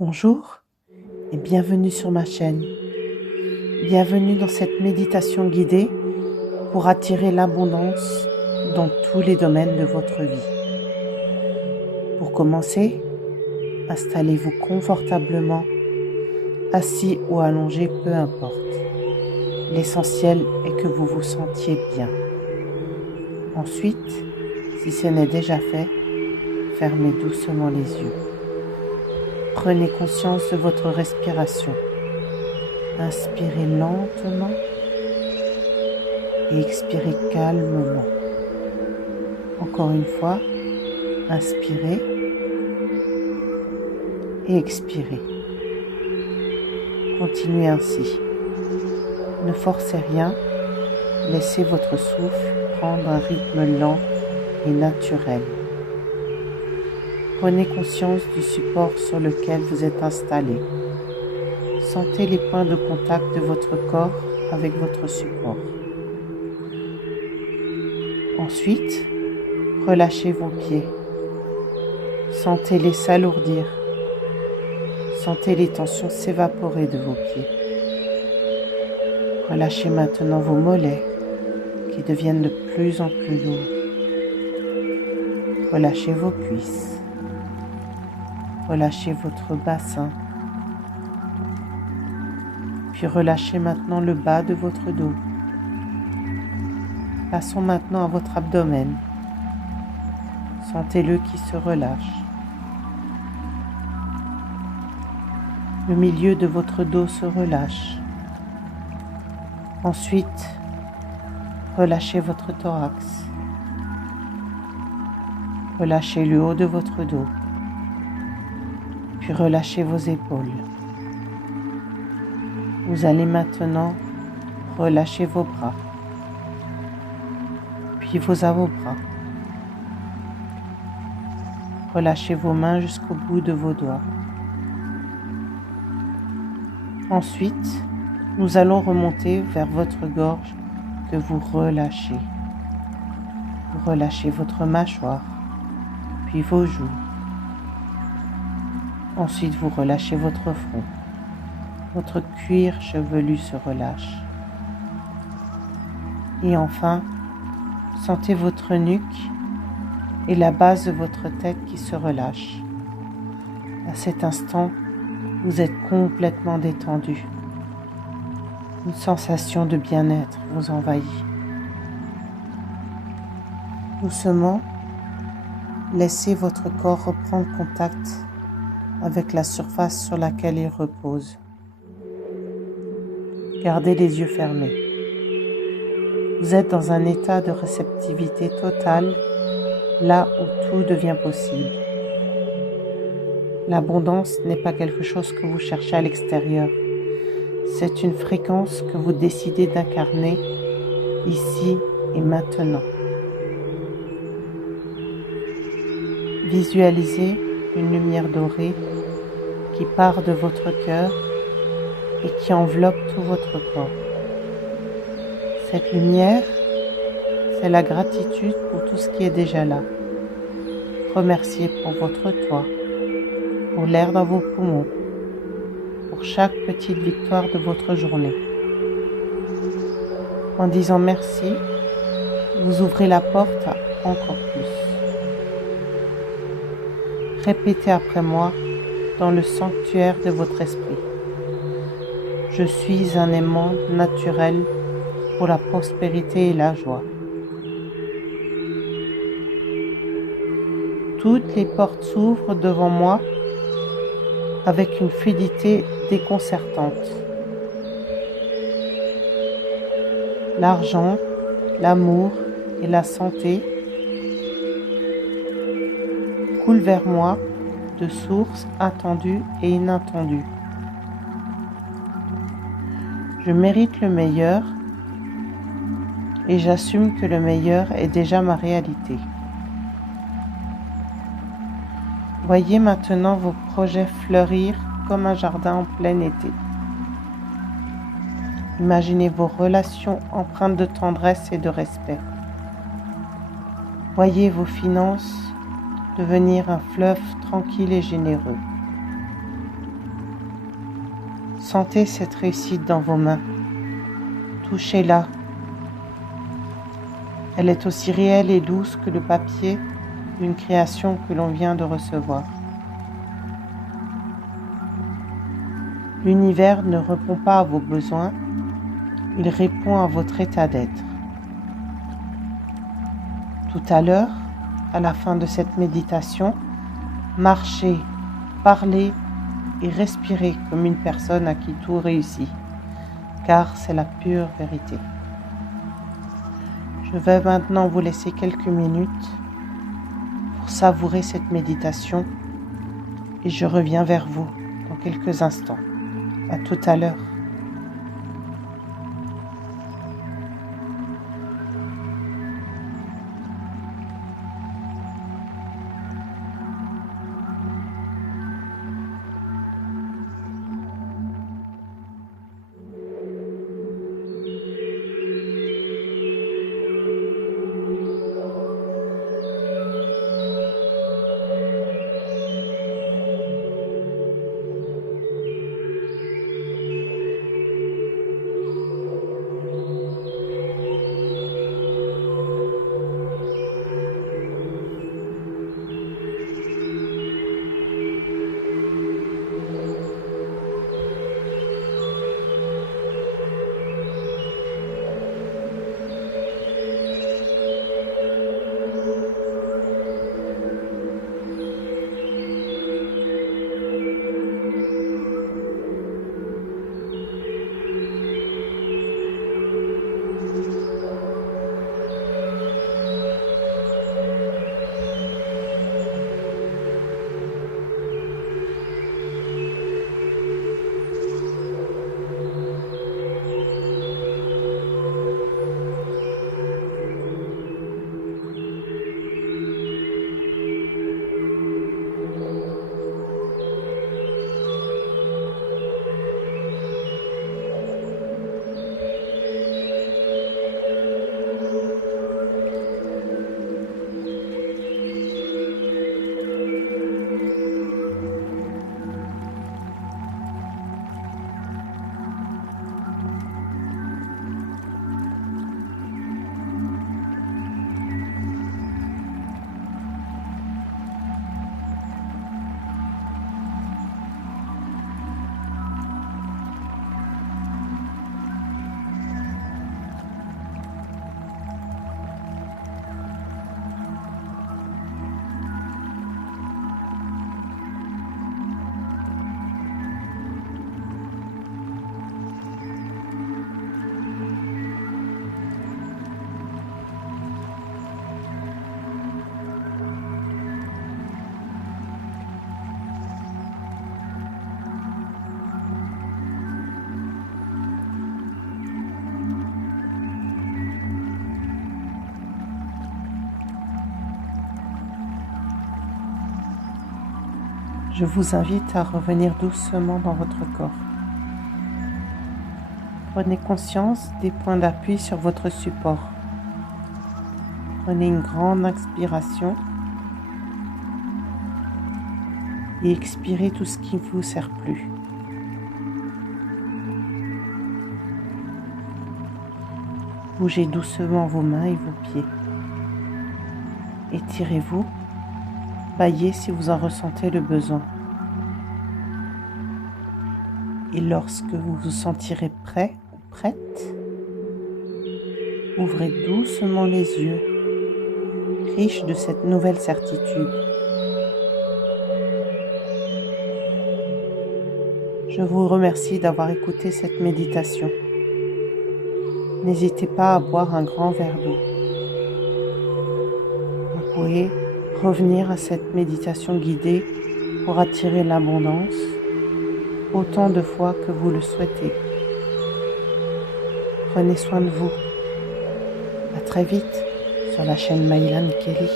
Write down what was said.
Bonjour et bienvenue sur ma chaîne. Bienvenue dans cette méditation guidée pour attirer l'abondance dans tous les domaines de votre vie. Pour commencer, installez-vous confortablement, assis ou allongé, peu importe. L'essentiel est que vous vous sentiez bien. Ensuite, si ce n'est déjà fait, fermez doucement les yeux. Prenez conscience de votre respiration. Inspirez lentement et expirez calmement. Encore une fois, inspirez et expirez. Continuez ainsi. Ne forcez rien, laissez votre souffle prendre un rythme lent et naturel. Prenez conscience du support sur lequel vous êtes installé. Sentez les points de contact de votre corps avec votre support. Ensuite, relâchez vos pieds. Sentez-les s'alourdir. Sentez les tensions s'évaporer de vos pieds. Relâchez maintenant vos mollets qui deviennent de plus en plus lourds. Relâchez vos cuisses. Relâchez votre bassin. Puis relâchez maintenant le bas de votre dos. Passons maintenant à votre abdomen. Sentez-le qui se relâche. Le milieu de votre dos se relâche. Ensuite, relâchez votre thorax. Relâchez le haut de votre dos. Puis relâchez vos épaules. Vous allez maintenant relâcher vos bras, puis vos avant-bras. Relâchez vos mains jusqu'au bout de vos doigts. Ensuite, nous allons remonter vers votre gorge que vous relâchez. Vous relâchez votre mâchoire, puis vos joues. Ensuite, vous relâchez votre front. Votre cuir chevelu se relâche. Et enfin, sentez votre nuque et la base de votre tête qui se relâche. À cet instant, vous êtes complètement détendu. Une sensation de bien-être vous envahit. Doucement, laissez votre corps reprendre contact avec la surface sur laquelle il repose. Gardez les yeux fermés. Vous êtes dans un état de réceptivité totale, là où tout devient possible. L'abondance n'est pas quelque chose que vous cherchez à l'extérieur. C'est une fréquence que vous décidez d'incarner ici et maintenant. Visualisez une lumière dorée qui part de votre cœur et qui enveloppe tout votre corps. Cette lumière, c'est la gratitude pour tout ce qui est déjà là. Remerciez pour votre toit, pour l'air dans vos poumons, pour chaque petite victoire de votre journée. En disant merci, vous ouvrez la porte à encore plus. Répétez après moi dans le sanctuaire de votre esprit. Je suis un aimant naturel pour la prospérité et la joie. Toutes les portes s'ouvrent devant moi avec une fluidité déconcertante. L'argent, l'amour et la santé coulent vers moi de sources attendues et inattendues. Je mérite le meilleur et j'assume que le meilleur est déjà ma réalité. Voyez maintenant vos projets fleurir comme un jardin en plein été. Imaginez vos relations empreintes de tendresse et de respect. Voyez vos finances devenir un fleuve tranquille et généreux. Sentez cette réussite dans vos mains. Touchez-la. Elle est aussi réelle et douce que le papier d'une création que l'on vient de recevoir. L'univers ne répond pas à vos besoins, il répond à votre état d'être. Tout à l'heure, à la fin de cette méditation, marchez, parlez et respirez comme une personne à qui tout réussit, car c'est la pure vérité. Je vais maintenant vous laisser quelques minutes pour savourer cette méditation et je reviens vers vous dans quelques instants. À tout à l'heure. Je vous invite à revenir doucement dans votre corps. Prenez conscience des points d'appui sur votre support. Prenez une grande inspiration et expirez tout ce qui ne vous sert plus. Bougez doucement vos mains et vos pieds. Étirez-vous. Baillez si vous en ressentez le besoin. Et lorsque vous vous sentirez prêt ou prête, ouvrez doucement les yeux, riches de cette nouvelle certitude. Je vous remercie d'avoir écouté cette méditation. N'hésitez pas à boire un grand verre d'eau. Vous pouvez revenir à cette méditation guidée pour attirer l'abondance autant de fois que vous le souhaitez. Prenez soin de vous. À très vite sur la chaîne Maïla Micheli.